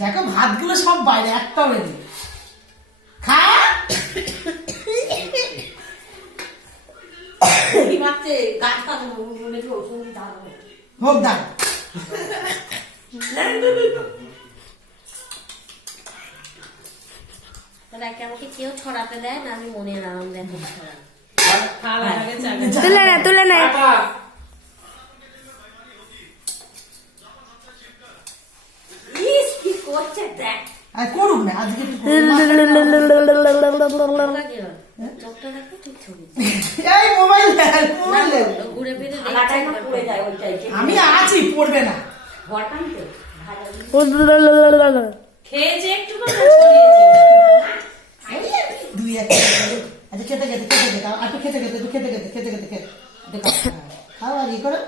দেখো ভাতগুলো সব বাইরে, একটাও নেই। খা হোক দাও। আমাকে কেউ ছড়াতে দেয় না, আমি মনের আনন্দে এখন ছড়াই। তুলে না তুলে না। কি করছে দেখ, আর করুক না আজকে একটু চোখটা দেখো ঠিক ছবি এই মোবাইল ঘুরে ফিরে পড়ে যায় ওইটাই। আমি আছি, পড়বে না। ঘরটান তো খেয়েছে একটু দুই একটা আচ্ছা খেতে খেতে খেতে খেতে একটু খেতে খেতে খেতে খেতে খেতে খেতে খেতে খাও আর ই করো।